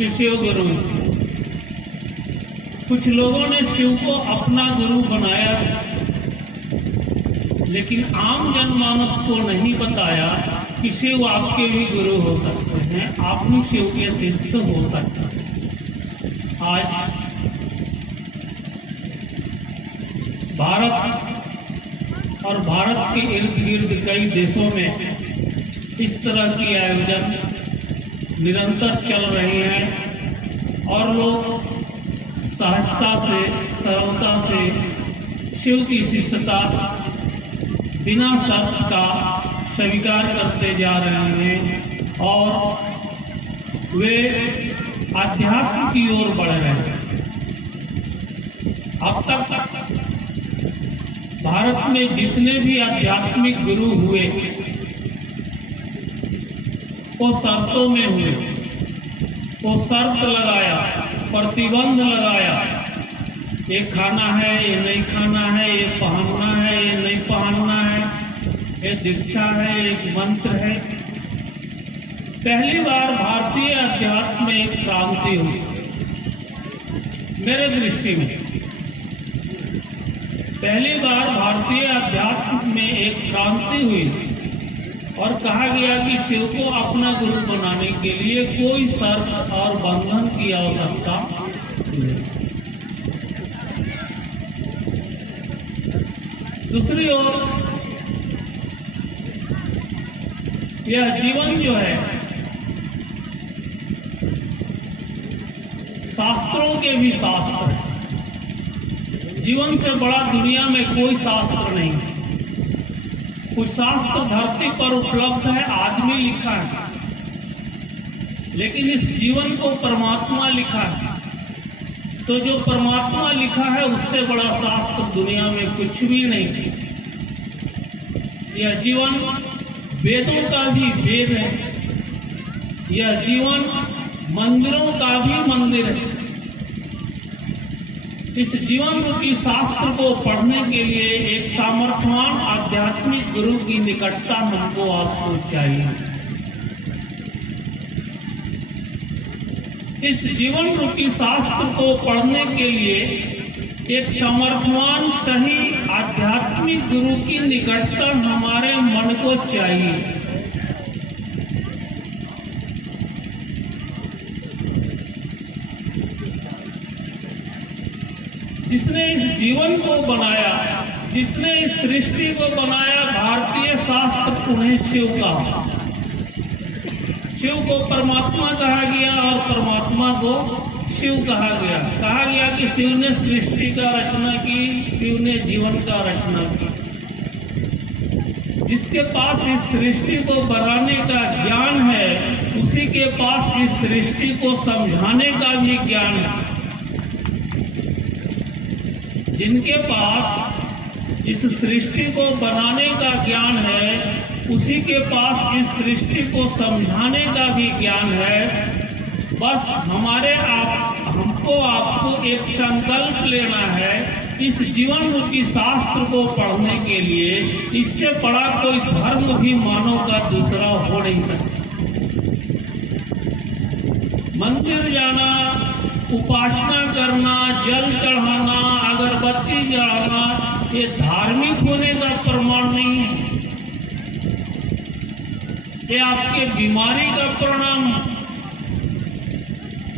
कि शिव गुरु। कुछ लोगों ने शिव को अपना गुरु बनाया, लेकिन आम जनमानस को नहीं बताया कि शिव आपके भी गुरु हो सकते हैं, आप भी शिव के शिष्य हो सकते हैं। आज भारत और भारत के इर्द गिर्द कई देशों में इस तरह की आयोजन निरंतर चल रहे हैं और लोग सहजता से, सरलता से शिव की शिष्यता बिना शर्त का स्वीकार करते जा रहे हैं और वे अध्यात्म की ओर बढ़ रहे हैं। अब तक भारत में जितने भी आध्यात्मिक गुरु हुए वो शर्तों में हुए, वो शर्त लगाया, प्रतिबंध लगाया, ये खाना है, ये नहीं खाना है, ये पहनना है, ये नहीं पहनना है, ये दीक्षा है, एक मंत्र है। पहली बार भारतीय अध्यात्म में एक क्रांति हुई मेरे दृष्टि में। पहली बार भारतीय अध्यात्म में एक क्रांति हुई और कहा गया कि शिव को अपना गुरु बनाने के लिए कोई शर्त और बंधन की आवश्यकता नहीं। दूसरी ओर यह जीवन जो है, शास्त्रों के भी शास्त्र है। जीवन से बड़ा दुनिया में कोई शास्त्र नहीं। कुछ शास्त्र धरती पर उपलब्ध है, आदमी लिखा है, लेकिन इस जीवन को परमात्मा लिखा है। तो जो परमात्मा लिखा है उससे बड़ा शास्त्र दुनिया में कुछ भी नहीं। यह जीवन वेदों का भी वेद है, यह जीवन मंदिरों का भी मंदिर है। इस जीवन रूपी शास्त्र को पढ़ने के लिए एक सामर्थ्यवान आध्यात्मिक गुरु की निकटता हमको आपको चाहिए। इस जीवन रूपी शास्त्र को पढ़ने के लिए एक सामर्थ्यवान सही आध्यात्मिक गुरु की निकटता हमारे मन को चाहिए। जिसने इस जीवन को बनाया, जिसने इस सृष्टि को बनाया, भारतीय शास्त्र उन्हें शिव कहा। शिव को परमात्मा कहा गया और परमात्मा को शिव कहा गया। कहा गया कि शिव ने सृष्टि का रचना की, शिव ने जीवन का रचना की। जिसके पास इस सृष्टि को बनाने का ज्ञान है, उसी के पास इस सृष्टि को समझाने का भी ज्ञान है। जिनके पास इस सृष्टि को बनाने का ज्ञान है, उसी के पास इस सृष्टि को समझाने का भी ज्ञान है। बस हमको आपको एक संकल्प लेना है, इस जीवन रूपी शास्त्र को पढ़ने के लिए। इससे बड़ा कोई धर्म भी मानव का दूसरा हो नहीं सकता। मंदिर जाना, उपासना करना, जल चढ़ाना, अगरबत्ती जलाना, ये धार्मिक होने का प्रमाण नहीं है। ये आपके बीमारी का परिणाम।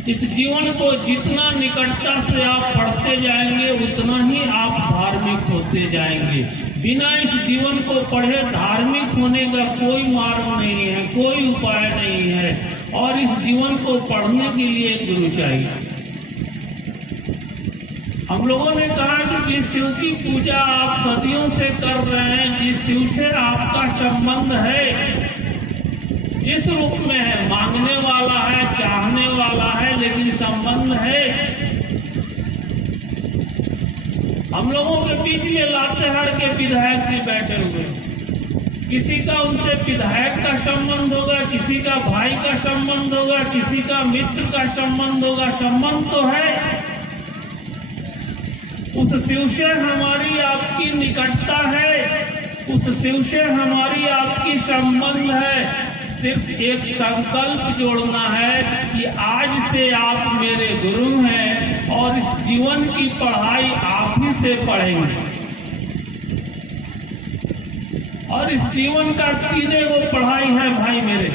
इस जीवन को जितना निकटता से आप पढ़ते जाएंगे, उतना ही आप धार्मिक होते जाएंगे। बिना इस जीवन को पढ़े धार्मिक होने का कोई मार्ग नहीं है, कोई उपाय नहीं है। और इस जीवन को पढ़ने के लिए एक गुरु चाहिए। हम लोगों ने कहा कि जिस शिव की पूजा आप सदियों से कर रहे हैं, जिस शिव से आपका संबंध है, जिस रूप में है, मांगने वाला है, चाहने वाला है, लेकिन संबंध है। हम लोगों के बीच में लातेहार के विधायक भी बैठे हुए, किसी का उनसे विधायक का संबंध होगा, किसी का भाई का संबंध होगा, किसी का मित्र का संबंध होगा। संबंध तो है, उस शिव से हमारी आपकी निकटता है, उस शिव से हमारी आपकी संबंध है। सिर्फ एक संकल्प जोड़ना है कि आज से आप मेरे गुरु हैं और इस जीवन की पढ़ाई आप ही से पढ़ेंगे। और इस जीवन का तीनों वो पढ़ाई है भाई मेरे।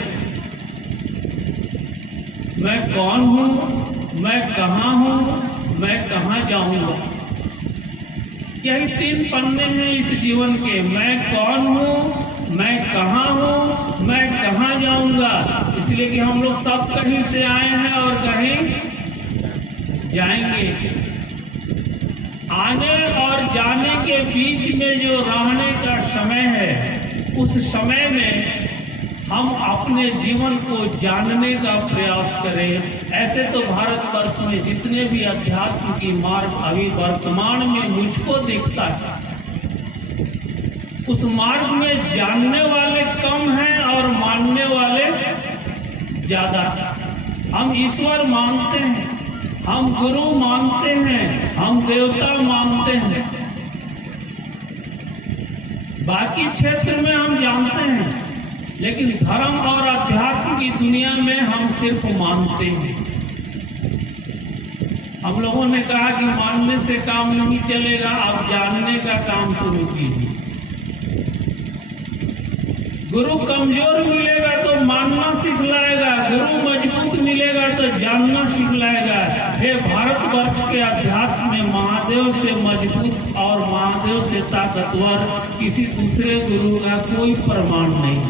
मैं कौन हूं, मैं कहां हूं, मैं कहां जाऊंगा। यही 3 पन्ने हैं इस जीवन के। मैं कौन हूं, मैं कहां हूं, मैं कहां जाऊंगा। इसलिए कि हम लोग सब कहीं से आए हैं और कहीं जाएंगे। आने और जाने के बीच में जो रहने का समय है, उस समय में हम अपने जीवन को जानने का प्रयास करें। ऐसे तो भारतवर्ष में जितने भी अध्यात्म की मार्ग अभी वर्तमान में मुझको दिखता है, उस मार्ग में जानने वाले कम हैं और मानने वाले ज्यादा। हम ईश्वर मानते हैं, हम गुरु मानते हैं, हम देवता मानते हैं, बाकी क्षेत्र में हम जानते हैं, लेकिन धर्म और अध्यात्म की दुनिया में हम सिर्फ मानते हैं। हम लोगों ने कहा कि मानने से काम नहीं चलेगा, अब जानने का काम शुरू कीजिए। गुरु कमजोर मिलेगा तो मानना सिखलाएगा, गुरु मजबूत मिलेगा तो जानना सिखलाएगा। हे भारतवर्ष के अध्यात्म में महादेव से मजबूत और महादेव से ताकतवर किसी दूसरे गुरु का कोई प्रमाण नहीं।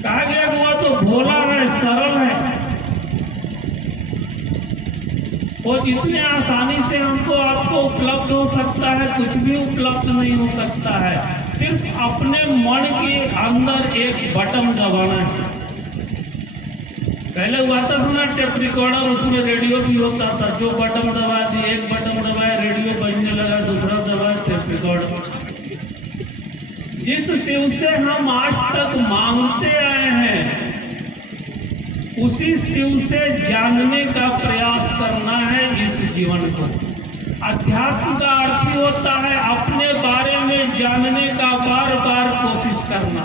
कहा गया वो तो भोला है, सरल है, वो जितने आसानी से हमको आपको उपलब्ध हो सकता है, कुछ भी उपलब्ध नहीं हो सकता है। सिर्फ अपने मन के अंदर एक बटन दबाना है। पहले हुआ था ना टेप रिकॉर्डर, उसमें रेडियो भी होता था। जो बटन दबा दिए, एक बटन दबाया रेडियो बजने लगा, दूसरा दबाया टेप रिकॉर्डर। जिस शिव से हम आज तक मांगते आए हैं, उसी शिव से जानने का प्रयास करना है इस जीवन को। अध्यात्म का अर्थ ही होता है अपने बारे में जानने का बार बार कोशिश करना।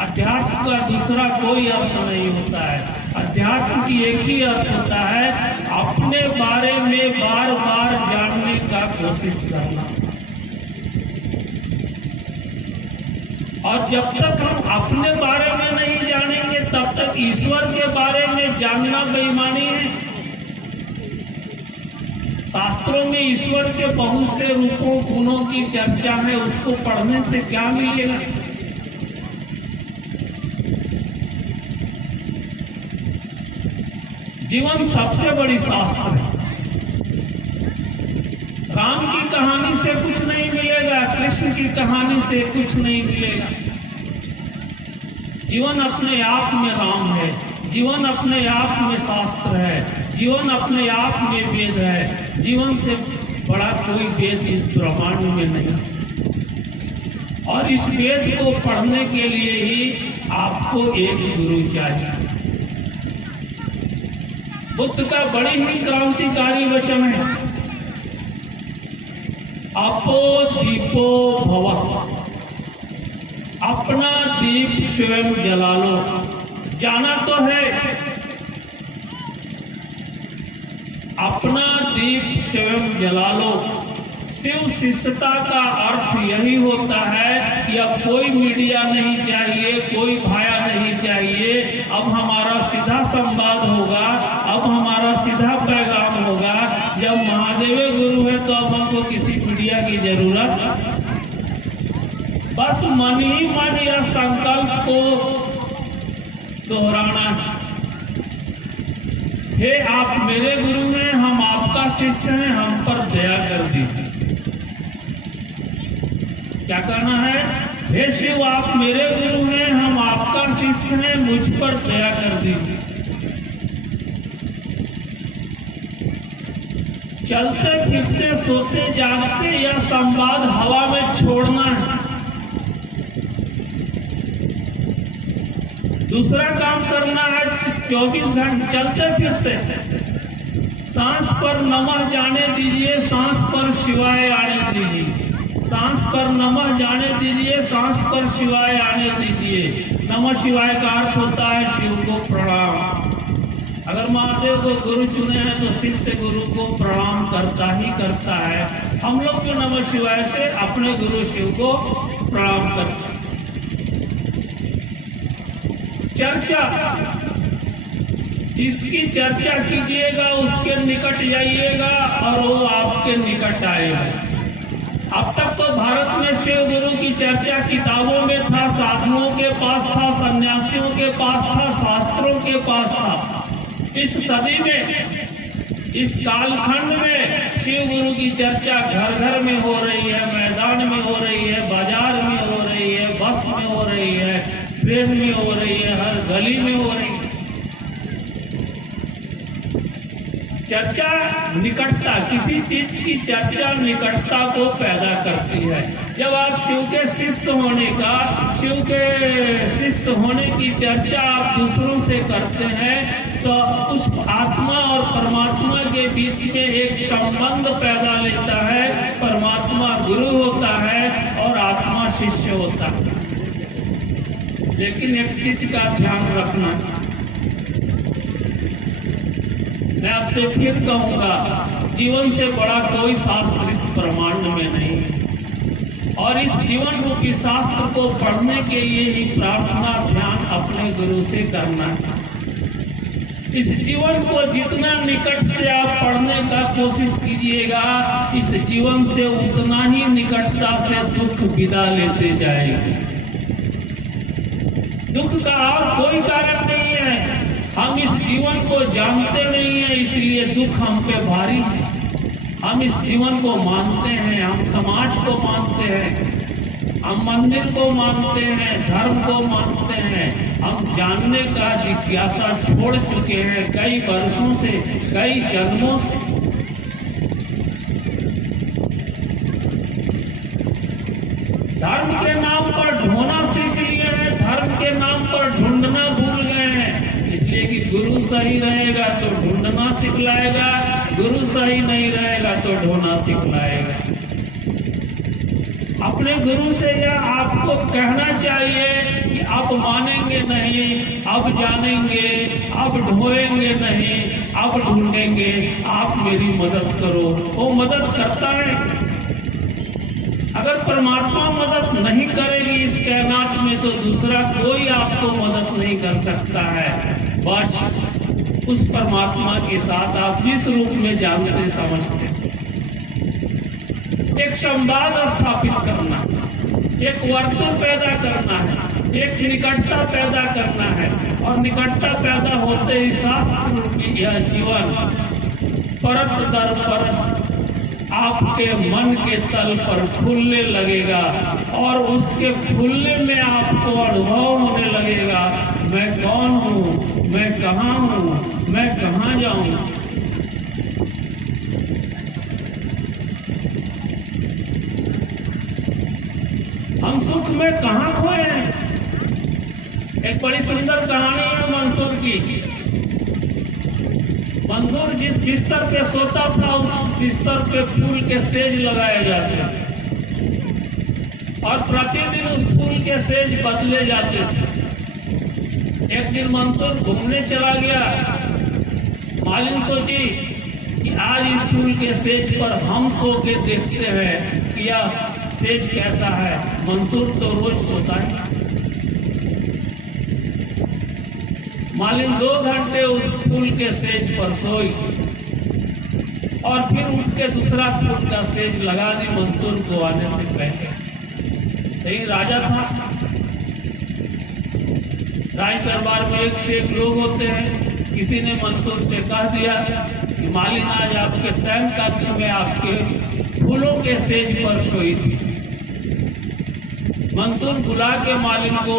अध्यात्म का दूसरा कोई अर्थ नहीं होता है। अध्यात्म की एक ही अर्थ होता है अपने बारे में बार बार जानने का कोशिश करना। और जब तक हम अपने बारे में नहीं जानेंगे, तब तक ईश्वर के बारे में जानना बेईमानी है। शास्त्रों में ईश्वर के बहुत से रूपों गुणों की चर्चा है, उसको पढ़ने से क्या मिलेगा? जीवन सबसे बड़ी शास्त्र है। राम की कहानी से कुछ नहीं मिलेगा, कृष्ण की कहानी से कुछ नहीं मिलेगा। जीवन अपने आप में राम है, जीवन अपने आप में शास्त्र है, जीवन अपने आप में वेद है। जीवन से बड़ा कोई वेद इस ब्रह्मांड में नहीं। और इस वेद को पढ़ने के लिए ही आपको एक गुरु चाहिए। बुद्ध का बड़ी ही क्रांतिकारी वचन है, अपो दीपो भव। अपना दीप स्वयं जला लो। जाना तो है, अपना दीप स्वयं जला लो। शिव शिष्यता का अर्थ यही होता है कि अब कोई मीडिया नहीं चाहिए, कोई भाया नहीं चाहिए। अब हमारा सीधा संवाद होगा, अब हमारा सीधा पैगाम होगा। जब महादेव गुरु है तो अब हमको किसी मीडिया की जरूरत। बस मन ही मन या संकल्प को दोहराना है। हे आप मेरे गुरु हैं, हम आपका शिष्य हैं, हम पर दया कर दीजिए। क्या कहना है? हे शिव आप मेरे गुरु हैं, हम आपका शिष्य हैं, मुझ पर दया कर दीजिए। चलते फिरते सोते जागते यह संवाद हवा में छोड़ना है। दूसरा काम करना है 24 घंटे चलते फिरते सांस पर नमः जाने दीजिए, सांस पर शिवाय आने दीजिए। सांस पर नमः जाने दीजिए, सांस पर शिवाय आने दीजिए। नमः शिवाय का अर्थ होता है शिव प्रणाम। अगर महादेव को गुरु चुने हैं तो शिष्य गुरु को प्रणाम करता ही करता है। हम लोग जो नमः शिवाय से अपने गुरु शिव को प्रणाम करते हैं। चर्चा, जिसकी चर्चा कीजिएगा उसके निकट जाइएगा और वो आपके निकट आएगा। अब तक तो भारत में शिव गुरु की चर्चा किताबों में था, साधुओं के पास था, सन्यासियों के पास था, शास्त्रों के पास था। इस सदी में, इस कालखंड में शिव गुरु की चर्चा घर घर में हो रही है, मैदान में हो रही है, बाजार में हो रही है, बस में हो रही है, ट्रेन में हो रही है, हर गली में हो रही है। चर्चा निकटता, किसी चीज की चर्चा निकटता को पैदा करती है। जब आप शिव के शिष्य होने का, शिव के शिष्य होने की चर्चा आप दूसरों से करते हैं तो उस आत्मा और परमात्मा के बीच में एक संबंध पैदा लेता है। परमात्मा गुरु होता है और आत्मा शिष्य होता है। लेकिन एक चीज का ध्यान रखना, मैं आपसे फिर कहूंगा, जीवन से बड़ा कोई शास्त्र इस ब्रह्मांड में नहीं है। और इस जीवन रूपी शास्त्र को पढ़ने के लिए ही प्रार्थना ध्यान अपने गुरु से करना है। इस जीवन को जितना निकट से आप पढ़ने का कोशिश कीजिएगा, इस जीवन से उतना ही निकटता से दुख विदा लेते जाएंगे। दुख का और कोई कारण नहीं है। हम इस जीवन को जानते नहीं है, इसलिए दुख हम पे भारी है। हम इस जीवन को मानते हैं, हम समाज को मानते हैं, हम मंदिर को मानते हैं, धर्म को मानते हैं। हम जानने का जिज्ञासा छोड़ चुके हैं कई वर्षों से, कई जन्मों से। धर्म के नाम पर ढोना सीख लिए हैं, धर्म के नाम पर ढूंढना भूल गए हैं। इसलिए कि गुरु सही रहेगा तो ढूंढना सिखलाएगा, गुरु सही नहीं रहेगा तो ढोना सिखलाएगा। अपने गुरु से यह आपको कहना चाहिए कि अब मानेंगे नहीं, अब जानेंगे, अब ढोएंगे नहीं, अब ढूंढेंगे, आप मेरी मदद करो। वो मदद करता है। अगर परमात्मा मदद नहीं करेगी इस कायनात में तो दूसरा कोई आपको मदद नहीं कर सकता है। बस उस परमात्मा के साथ आप जिस रूप में जानते समझते, एक संवाद स्थापित करना, एक वर्तुल पैदा करना है, एक निकटता पैदा करना है। और निकटता पैदा होते ही शास्त्र रूपी यह जीवन परत दर परत आपके मन के तल पर खुलने लगेगा और उसके खुलने में आपको अनुभव होने लगेगा, मैं कौन हूँ, मैं कहाँ हूँ, मैं कहाँ जाऊँ। हम सुख में कहाँ खोए हैं। एक बड़ी सुंदर कहानी है मंसूर की। मंसूर जिस बिस्तर पे सोता था उस बिस्तर पे फूल के सेज लगाए जाते और प्रतिदिन उस फूल के सेज बदले जाते थे। एक दिन मंसूर घूमने चला गया। मालिन सोची कि आज इस फूल के सेज पर हम सो के देखते हैं कि यह सेज कैसा है। मंसूर तो रोज सोता है। मालिन 2 घंटे उस फूल के सेज पर सोई और फिर उठ के दूसरा फूल का सेज लगा दी मंसूर को आने से पहले। यही राजा था। राज दरबार में एक से एक लोग होते हैं। किसी ने मंसूर से कह दिया कि मालिन आज आपके शयन कक्ष में आपके फूलों के सेज पर सोई थी। मंसूर बुला के मालिन को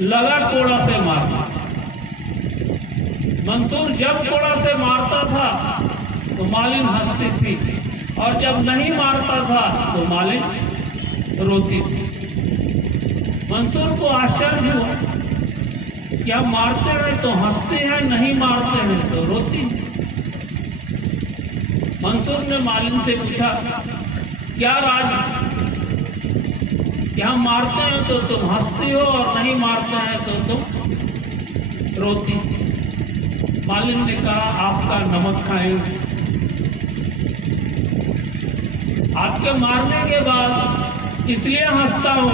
लगा कोड़ा से मारना। मंसूर जब कोड़ा से मारता था तो मालिन हंसती थी और जब नहीं मारता था तो मालिन रोती थी। मंसूर को आश्चर्य हुआ कि हम मारते हैं तो हंसते हैं, नहीं मारते हैं तो रोती। मंसूर ने मालिन से पूछा, क्या राज, क्या हम मारते हैं तो तुम हंसती हो और नहीं मारते हैं तो तुम रोती। मालिन ने कहा आपका नमक खाएंगे। आपके मारने के बाद इसलिए हंसता हूं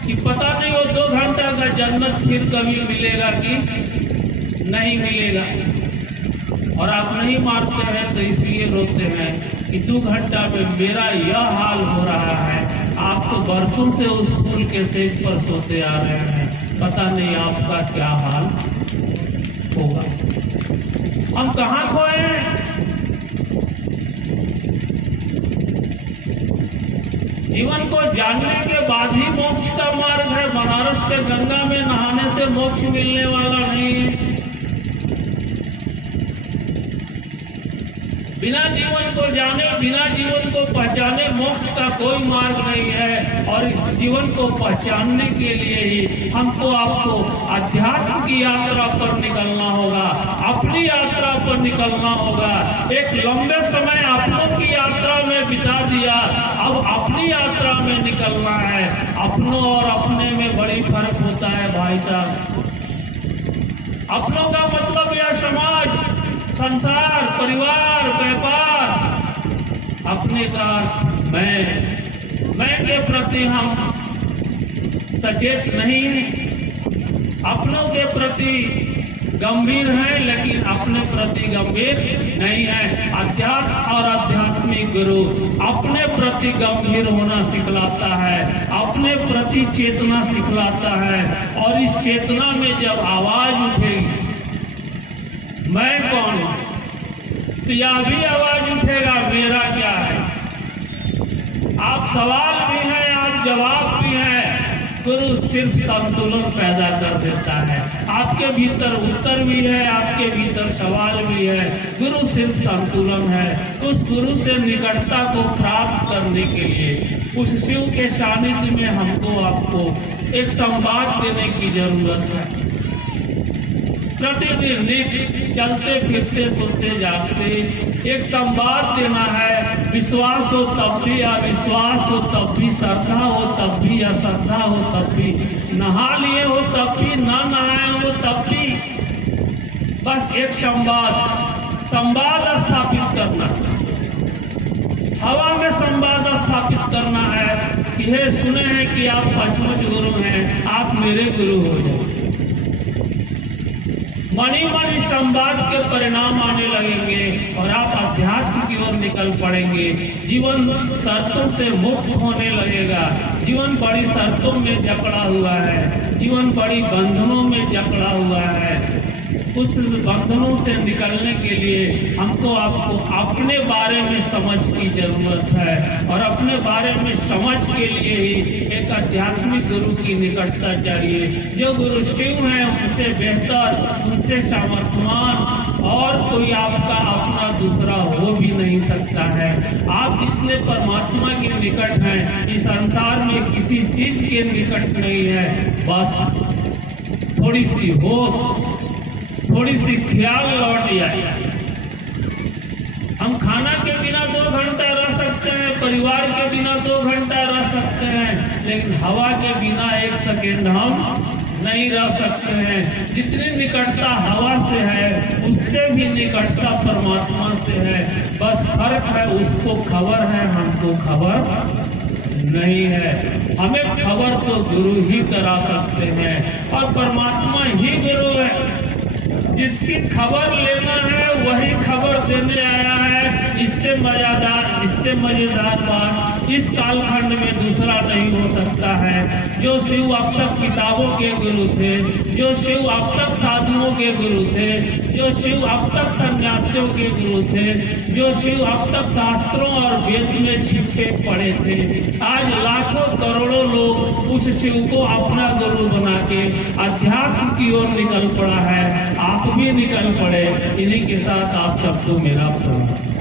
कि पता नहीं वो 2 घंटा का जन्नत फिर कभी मिलेगा कि नहीं मिलेगा। और आप नहीं मारते हैं तो इसलिए रोते हैं कि 2 घंटा में मेरा यह हाल हो रहा है। आप तो बरसों से उस पुल के सेज पर सोते आ रहे हैं, पता नहीं आपका क्या हाल होगा। हम कहाँ खोए हैं? जीवन को जानने के बाद ही मोक्ष का मार्ग है। बनारस के गंगा में नहाने से मोक्ष मिलने वाला नहीं है। बिना जीवन को जाने, बिना जीवन को पहचाने मोक्ष का कोई मार्ग नहीं है। और इस जीवन को पहचानने के लिए ही हमको आपको अध्यात्म की यात्रा पर निकलना होगा, अपनी यात्रा पर निकलना होगा। एक लंबे समय अपनों की यात्रा में बिता दिया, अब अपनी यात्रा में निकलना है। अपनों और अपने में बड़ी फर्क होता है भाई साहब। अपनों का मतलब यह समाज, संसार, परिवार, व्यापार। अपने का मैं के प्रति हम सचेत नहीं हैं। अपनों के प्रति गंभीर हैं लेकिन अपने प्रति गंभीर नहीं है। अध्यात्म और आध्यात्मिक गुरु अपने प्रति गंभीर होना सिखलाता है, अपने प्रति चेतना सिखलाता है। और इस चेतना में जब आवाज उठेगी मैं कौन हूं, तो यह भी आवाज उठेगा मेरा क्या है। आप सवाल भी हैं, आप जवाब भी हैं। गुरु सिर्फ संतुलन पैदा कर देता है। आपके भीतर उत्तर भी है, आपके भीतर सवाल भी है। गुरु सिर्फ संतुलन है। उस गुरु से निकटता को प्राप्त करने के लिए, उस शिव के सानिध्य में हमको आपको एक संवाद देने की जरूरत है। प्रतिदिन नित्य चलते फिरते सोते जागते एक संवाद देना है। विश्वास हो तब भी, अविश्वास हो तब भी, श्रद्धा हो तब भी, अश्रद्धा हो तब भी, नहा लिए हो तब भी, ना नहाए हो तब भी। बस एक संवाद स्थापित करना, हवा में संवाद स्थापित करना है कि हे सुने हैं कि आप सचमुच गुरु हैं, आप मेरे गुरु हो जाओ। मणि मणि संवाद के परिणाम आने लगेंगे और आप अध्यात्म की ओर निकल पड़ेंगे। जीवन शर्तों से मुक्त होने लगेगा। जीवन बड़ी शर्तों में जकड़ा हुआ है, जीवन बड़ी बंधनों में जकड़ा हुआ है। उस बंधनों से निकलने के लिए हमको आपको अपने बारे में समझ की जरूरत है। और अपने बारे में समझ के लिए ही एक आध्यात्मिक गुरु की निकटता चाहिए। जो गुरु शिव हैं उनसे बेहतर, उनसे सामर्थ्यवान और कोई आपका अपना दूसरा हो भी नहीं सकता है। आप जितने परमात्मा के निकट हैं, इस संसार में किसी चीज के निकट नहीं है। बस थोड़ी सी होश, थोड़ी सी ख्याल लौट जाए। हम खाना के बिना 2 घंटा रह सकते हैं, परिवार के बिना 2 घंटा रह सकते हैं, लेकिन हवा के बिना 1 सेकेंड हम नहीं रह सकते हैं। जितनी निकटता हवा से है उससे भी निकटता परमात्मा से है। बस फर्क है, उसको खबर है, हमको खबर नहीं है। हमें खबर तो गुरु ही करा सकते हैं और परमात्मा ही गुरु है। जिसकी खबर लेना है वही खबर देने आया है। इससे मजेदार बात इस कालखंड में दूसरा नहीं हो सकता है। जो शिव अब तक किताबों के गुरु थे, जो शिव अब तक साधुओं के गुरु थे, जो शिव अब तक सन्यासियों के गुरु थे, जो शिव अब तक शास्त्रों और वेद में छिपे पड़े थे, आज लाखों करोड़ों लोग उस शिव को अपना गुरु बना के अध्यात्म की ओर निकल पड़ा है। आप भी निकल पड़े। इन्हीं के साथ आप सबको मेरा प्रणाम।